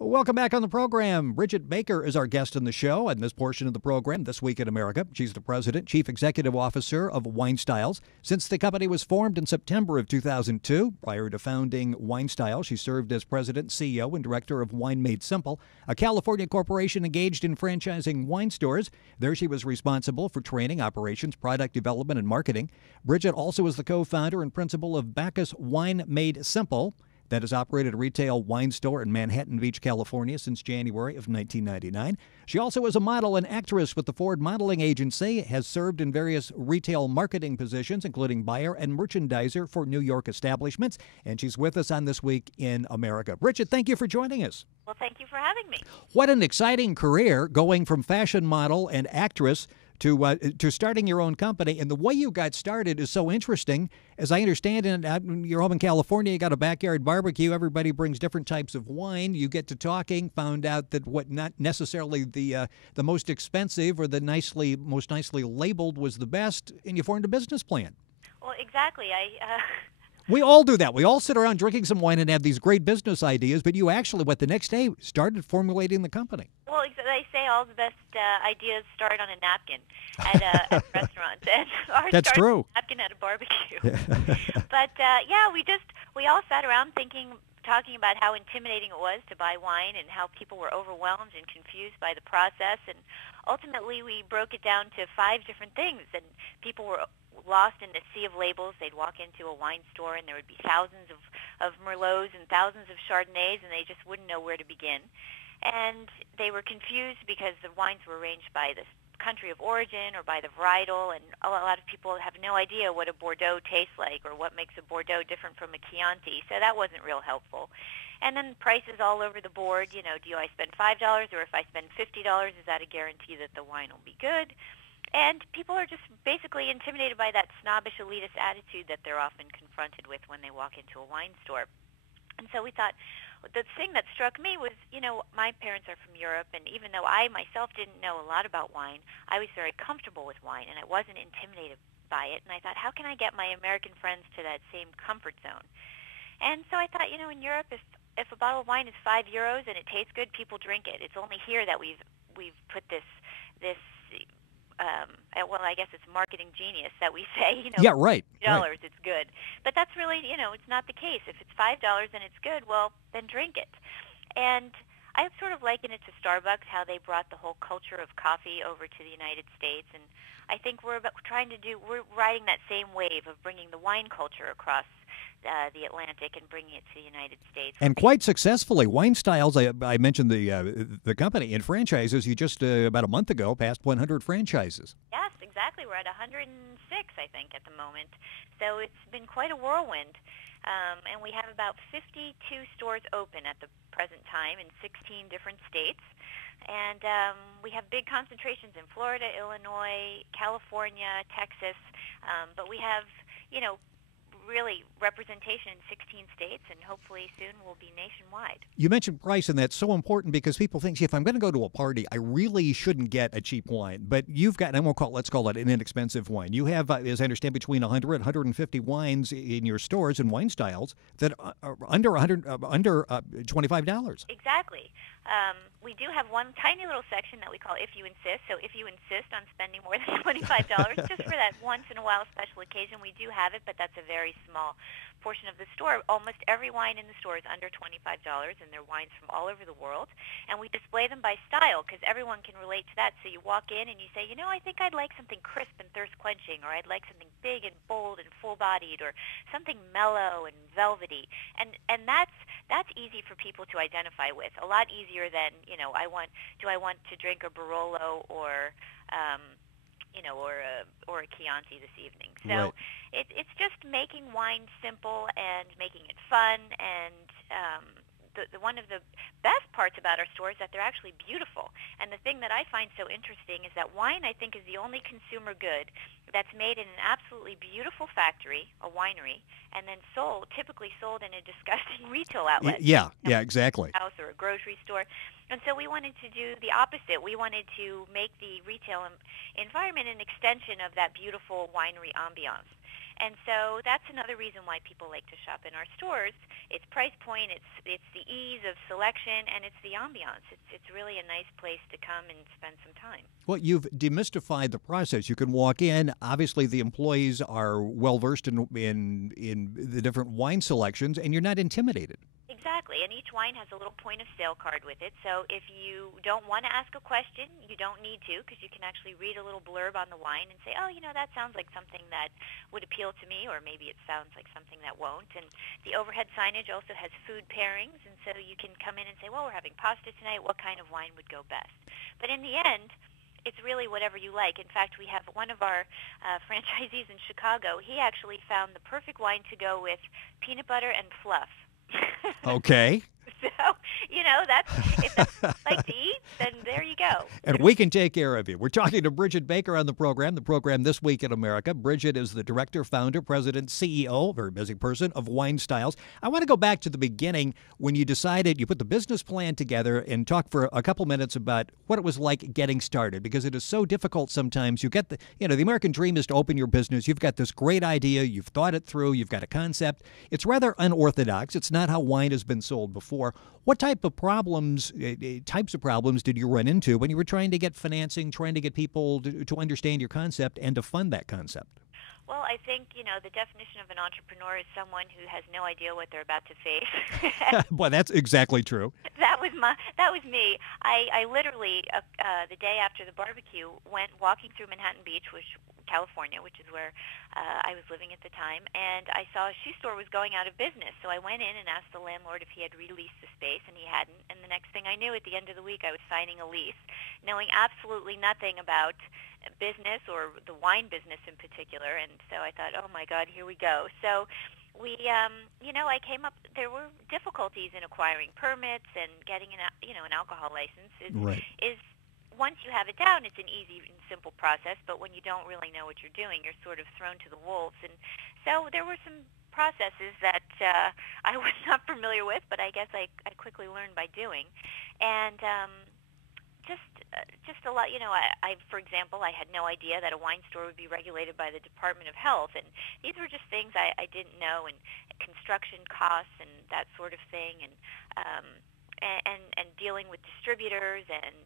Welcome back on the program. Bridget Baker is our guest in the show in this portion of the program, This Week in America. She's the president, chief executive officer of Wine Styles. Since the company was formed in September of 2002, prior to founding Wine Styles, she served as president, CEO, and director of Wine Made Simple, a California corporation engaged in franchising wine stores. There she was responsible for training, operations, product development, and marketing. Bridget also is the co-founder and principal of Bacchus Wine Made Simple, that has operated a retail wine store in Manhattan Beach, California since January of 1999. She also is a model and actress with the Ford Modeling Agency, has served in various retail marketing positions, including buyer and merchandiser for New York establishments, and she's with us on This Week in America. Bridget, thank you for joining us. Well, thank you for having me. What an exciting career, going from fashion model and actress to starting your own company. And the way you got started is so interesting. As I understand it, you're home in California, you got a backyard barbecue, everybody brings different types of wine. You get to talking, found out that what not necessarily the most expensive or the most nicely labeled was the best, and you formed a business plan. Well, exactly. We all do that. We all sit around drinking some wine and have these great business ideas, but you actually, the next day, started formulating the company. Well, they say all the best ideas start on a napkin at a restaurant. And ours That's started true. On a napkin at a barbecue. But, we all sat around talking about how intimidating it was to buy wine and how people were overwhelmed and confused by the process. And ultimately, we broke it down to 5 different things. And people were lost in a sea of labels. They'd walk into a wine store, and there would be thousands of Merlots and thousands of Chardonnays, and they just wouldn't know where to begin. And they were confused because the wines were arranged by the country of origin or by the varietal, and a lot of people have no idea what a Bordeaux tastes like or what makes a Bordeaux different from a Chianti, so that wasn't real helpful. And then prices all over the board, do I spend $5, or if I spend $50, is that a guarantee that the wine will be good? And people are just basically intimidated by that snobbish elitist attitude that they're often confronted with when they walk into a wine store. And so we thought, the thing that struck me was, my parents are from Europe, and even though I myself didn't know a lot about wine, I was very comfortable with wine, and I wasn't intimidated by it. And I thought, how can I get my American friends to that same comfort zone? And so I thought, in Europe, if a bottle of wine is €5 and it tastes good, people drink it. It's only here that we've put this I guess it's marketing genius that we say, yeah, right, $5, it's good. But that's really, it's not the case. If it's $5 and it's good, well, then drink it. And I sort of liken it to Starbucks, how they brought the whole culture of coffee over to the United States. And I think we're riding that same wave of bringing the wine culture across the Atlantic and bringing it to the United States. And quite successfully. Wine Styles, I mentioned the company. In franchises, you just about a month ago passed 100 franchises. Yes, exactly. We're at 106, I think, at the moment. So it's been quite a whirlwind. And we have about 52 stores open at the present time in 16 different states. And we have big concentrations in Florida, Illinois, California, Texas. But we have, really representation in 16 states, and hopefully soon we'll be nationwide. You mentioned price, and that's so important because people think, see, if I'm going to go to a party, I really shouldn't get a cheap wine. But you've got, and let's call it an inexpensive wine. You have, as I understand, between 100 and 150 wines in your stores and Wine Styles that are under $25. Exactly. We do have one tiny little section that we call If You Insist. So if you insist on spending more than $25, just for that once-in-a-while special occasion, we do have it, but that's a very small portion of the store. Almost every wine in the store is under $25, and they're wines from all over the world. And we display them by style because everyone can relate to that. So you walk in and you say, I think I'd like something crisp and thirst-quenching, or I'd like something big and bold and full-bodied, or something mellow and velvety. And that's easy for people to identify with, a lot easier than, do I want to drink a Barolo or or a Chianti this evening. So right. It's just making wine simple and making it fun. And one of the best parts about our store is that they're actually beautiful. And the thing that I find so interesting is that wine, I think, is the only consumer good that's made in an absolutely beautiful factory, a winery, and then typically sold in a disgusting retail outlet. Yeah, exactly. A house or a grocery store. And so we wanted to do the opposite. We wanted to make the retail environment an extension of that beautiful winery ambiance. And so that's another reason why people like to shop in our stores. It's price point, it's the ease of selection, and it's the ambiance. It's really a nice place to come and spend some time. Well, you've demystified the process. You can walk in. Obviously, the employees are well versed in the different wine selections, and you're not intimidated. Exactly, and each wine has a little point of sale card with it, so if you don't want to ask a question, you don't need to, because you can actually read a little blurb on the wine and say, oh, that sounds like something that would appeal to me, or maybe it sounds like something that won't. And the overhead signage also has food pairings, and so you can come in and say, well, we're having pasta tonight, what kind of wine would go best? But in the end, it's really whatever you like. In fact, we have one of our franchisees in Chicago. He actually found the perfect wine to go with peanut butter and fluff. Okay. So, if that's what you like to eat, then there you go. And we can take care of you. We're talking to Bridget Baker on the program This Week in America. Bridget is the director, founder, president, CEO, very busy person, of Wine Styles. I want to go back to the beginning when you decided, you put the business plan together, and talk for a couple minutes about what it was like getting started, because it is so difficult sometimes. You get the American dream is to open your business. You've got this great idea. You've thought it through. You've got a concept. It's rather unorthodox. It's not how wine has been sold before. What types of problems did you run into when you were trying to get financing, trying to get people to understand your concept and to fund that concept? Well, I think, the definition of an entrepreneur is someone who has no idea what they're about to face. Boy, that's exactly true. That was me. I literally, the day after the barbecue, went walking through Manhattan Beach, California, which is where I was living at the time, and I saw a shoe store was going out of business. So I went in and asked the landlord if he had released the space, and he hadn't. And the next thing I knew, at the end of the week, I was signing a lease, knowing absolutely nothing about business or the wine business in particular. And so I thought, oh my God, here we go. So we, I came up. There were difficulties in acquiring permits and getting an alcohol license. Is once you have it down, it's an easy and simple process. But when you don't really know what you're doing, you're sort of thrown to the wolves. And so there were some processes that I was not familiar with, but I guess I quickly learned by doing. And just a lot, for example, I had no idea that a wine store would be regulated by the Department of Health, and these were just things I didn't know, and construction costs and that sort of thing, and dealing with distributors and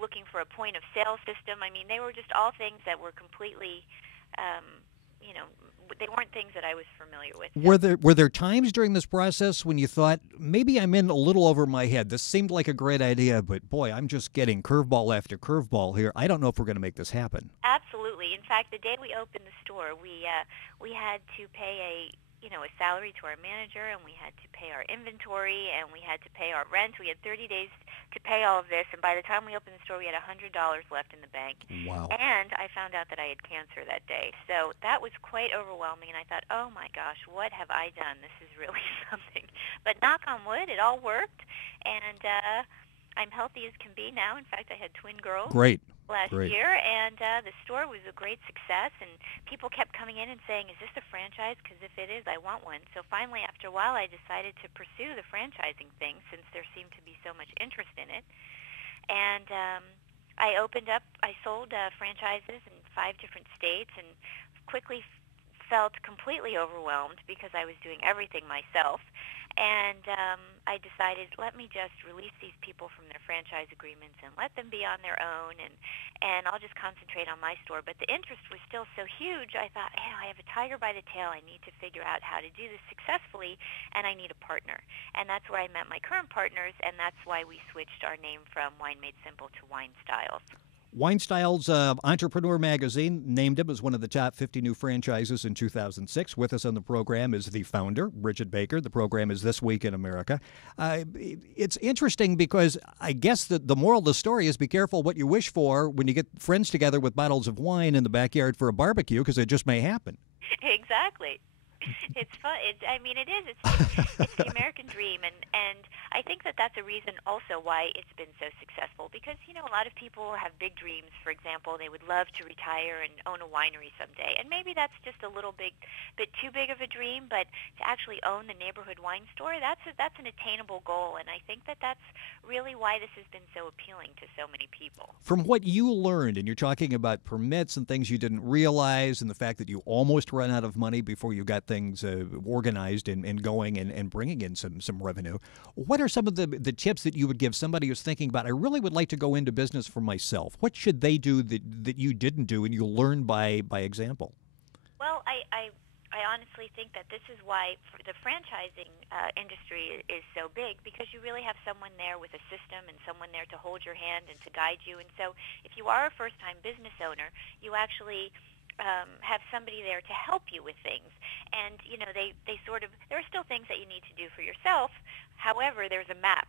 looking for a point of sale system. I mean, they were just all things that were completely, they weren't things that I was familiar with. Were there times during this process when you thought, maybe I'm in a little over my head? This seemed like a great idea, but boy, I'm just getting curveball after curveball here. I don't know if we're going to make this happen. Absolutely. In fact, the day we opened the store, we had to pay a salary to our manager, and we had to pay our inventory, and we had to pay our rent. We had 30 days to pay all of this, and by the time we opened the store, we had $100 left in the bank. Wow. And I found out that I had cancer that day. So that was quite overwhelming, and I thought, oh my gosh, what have I done? This is really something. But knock on wood, it all worked, and I'm healthy as can be now. In fact, I had twin girls. Great. Last year, and the store was a great success, and people kept coming in and saying, is this a franchise? Because if it is, I want one. So finally, after a while, I decided to pursue the franchising thing, since there seemed to be so much interest in it. And I sold franchises in 5 different states, and quickly felt completely overwhelmed because I was doing everything myself. And I decided, let me just release these people from their franchise agreements and let them be on their own, and I'll just concentrate on my store. But the interest was still so huge, I thought, I have a tiger by the tail. I need to figure out how to do this successfully, and I need a partner. And that's where I met my current partners, and that's why we switched our name from Wine Made Simple to Wine Styles. Wine Styles Entrepreneur Magazine named him as one of the top 50 new franchises in 2006. With us on the program is the founder, Bridget Baker. The program is This Week in America. It's interesting because I guess the moral of the story is be careful what you wish for when you get friends together with bottles of wine in the backyard for a barbecue, because it just may happen. Exactly. It's fun. It is. It's the American dream, and I think that that's a reason also why it's been so successful because, a lot of people have big dreams. For example, they would love to retire and own a winery someday. And maybe that's just a little bit too big of a dream, but to actually own the neighborhood wine store, that's an attainable goal. And I think that that's really why this has been so appealing to so many people. From what you learned, and you're talking about permits and things you didn't realize, and the fact that you almost ran out of money before you got things organized and going and bringing in some revenue, what are some of the tips that you would give somebody who's thinking about, I really would like to go into business for myself? What should they do that you didn't do and you learned by example? Well, I honestly think that this is why the franchising industry is so big, because you really have someone there with a system and someone there to hold your hand and to guide you. And so if you are a first-time business owner, you actually have somebody there to help you with things. And, they sort of, there are still things that you need to do for yourself. However, there's a map.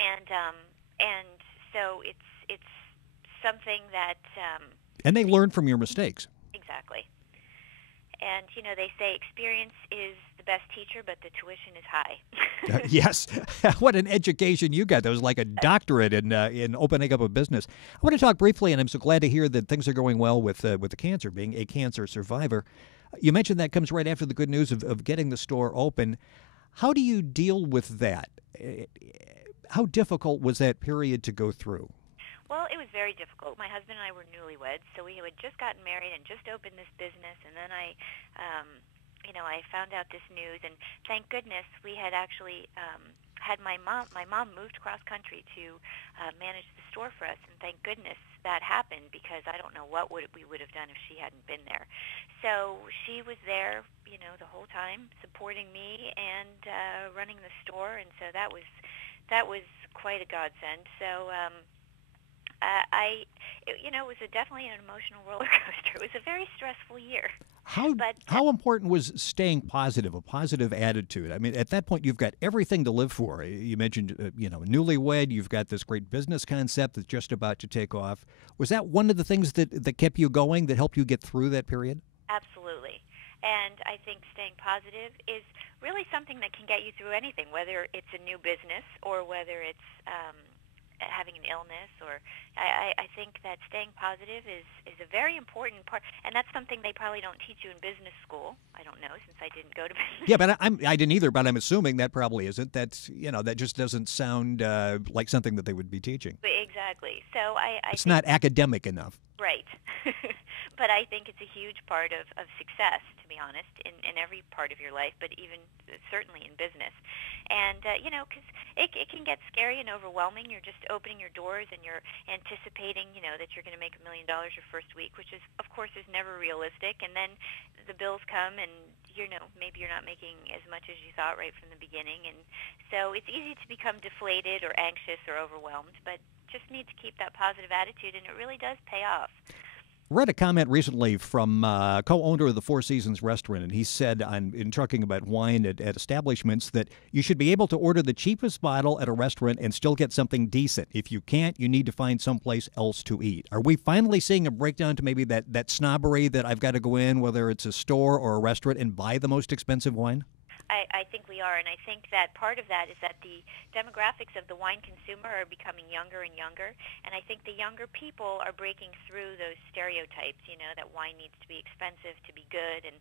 And so it's something that... and they learn from your mistakes. Exactly. And, they say experience is the best teacher, but the tuition is high. Yes. What an education you got. That was like a doctorate in opening up a business. I want to talk briefly, and I'm so glad to hear that things are going well with the cancer, being a cancer survivor. You mentioned that comes right after the good news of getting the store open. How do you deal with that? How difficult was that period to go through? Well, it was very difficult. My husband and I were newlyweds, so we had just gotten married and just opened this business, and then I found out this news, and thank goodness we had actually had my mom moved cross country to manage the store for us, and thank goodness that happened, because I don't know what we would have done if she hadn't been there. So she was there, the whole time, supporting me and running the store, and so that was quite a godsend. So it was definitely an emotional roller coaster. It was a very stressful year. How important was staying positive, a positive attitude? I mean, at that point, you've got everything to live for. You mentioned, newlywed. You've got this great business concept that's just about to take off. Was that one of the things that kept you going, that helped you get through that period? Absolutely. And I think staying positive is really something that can get you through anything, whether it's a new business or whether it's having an illness, or I think that staying positive is a very important part, and that's something they probably don't teach you in business school. I don't know, since I didn't go to business. Yeah, but I didn't either, but I'm assuming that probably isn't. That just doesn't sound like something that they would be teaching. Exactly. So it's not academic enough. Right. But I think it's a huge part of success, to be honest, in every part of your life, but even certainly in business. And, because it can get scary and overwhelming. You're just opening your doors and you're anticipating, that you're going to make $1 million your first week, which is, of course, is never realistic. And then the bills come and, maybe you're not making as much as you thought right from the beginning. And so it's easy to become deflated or anxious or overwhelmed, but just need to keep that positive attitude, and it really does pay off. Read a comment recently from co-owner of the Four Seasons restaurant, and he said, in talking about wine at establishments, that you should be able to order the cheapest bottle at a restaurant and still get something decent. If you can't, you need to find someplace else to eat. Are we finally seeing a breakdown to maybe that snobbery that I've got to go in, whether it's a store or a restaurant, and buy the most expensive wine? I think we are, and I think that part of that is that the demographics of the wine consumer are becoming younger and younger, and I think the younger people are breaking through those stereotypes, that wine needs to be expensive to be good, and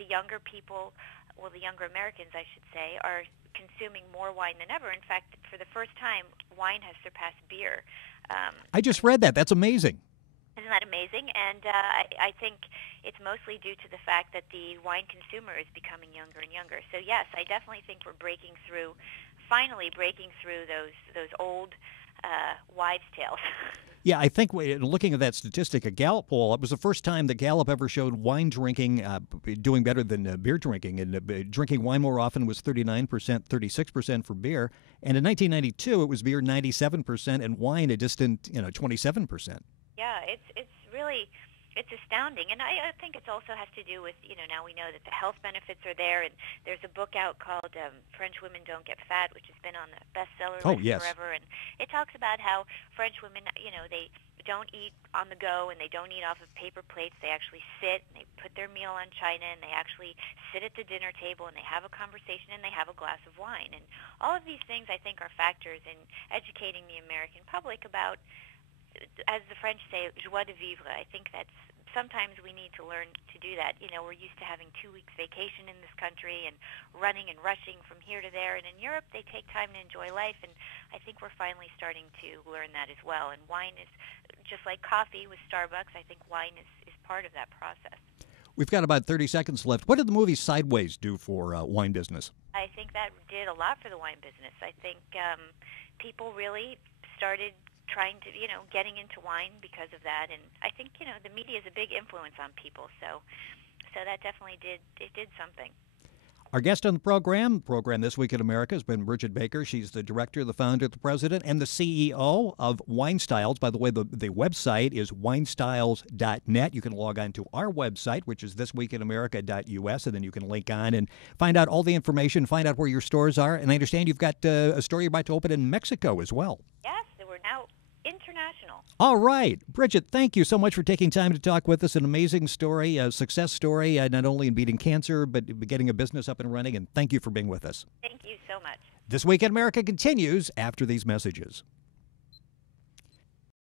the younger people, the younger Americans, I should say, are consuming more wine than ever. In fact, for the first time, wine has surpassed beer. I just read that. That's amazing. Isn't that amazing? And I think it's mostly due to the fact that the wine consumer is becoming younger and younger. So yes, I definitely think we're finally breaking through those old wives' tales. Yeah, I think looking at that statistic, a Gallup poll, it was the first time that Gallup ever showed wine drinking doing better than beer drinking. And drinking wine more often was 39%, 36% for beer. And in 1992, it was beer 97% and wine a distant 27%. Yeah, it's really astounding, and I think it also has to do with now we know that the health benefits are there, and there's a book out called French Women Don't Get Fat, which has been on the bestseller list forever, and it talks about how French women don't eat on the go and they don't eat off of paper plates. They actually sit and they put their meal on china and they actually sit at the dinner table and they have a conversation and they have a glass of wine. And all of these things, I think, are factors in educating the American public about, as the French say, joie de vivre. I think that's sometimes we need to learn to do that. You know, we're used to having 2 weeks vacation in this country and running and rushing from here to there. And in Europe, they take time to enjoy life. And I think we're finally starting to learn that as well. And wine is, just like coffee with Starbucks, I think wine is part of that process. We've got about 30 seconds left. What did the movie Sideways do for wine business? I think that did a lot for the wine business. I think people really started trying to, getting into wine because of that. And I think, the media is a big influence on people. So that definitely did something. Our guest on the program This Week in America, has been Bridget Baker. She's the director, the founder, the president, and the CEO of Wine Styles. By the way, the website is winestyles.net. You can log on to our website, which is thisweekinamerica.us, and then you can link on and find out all the information, find out where your stores are. And I understand you've got a store you're about to open in Mexico as well. Yes, we're now international. All right. Bridget, thank you so much for taking time to talk with us. An amazing story, a success story, not only in beating cancer, but getting a business up and running. And thank you for being with us. Thank you so much. This Week in America continues after these messages.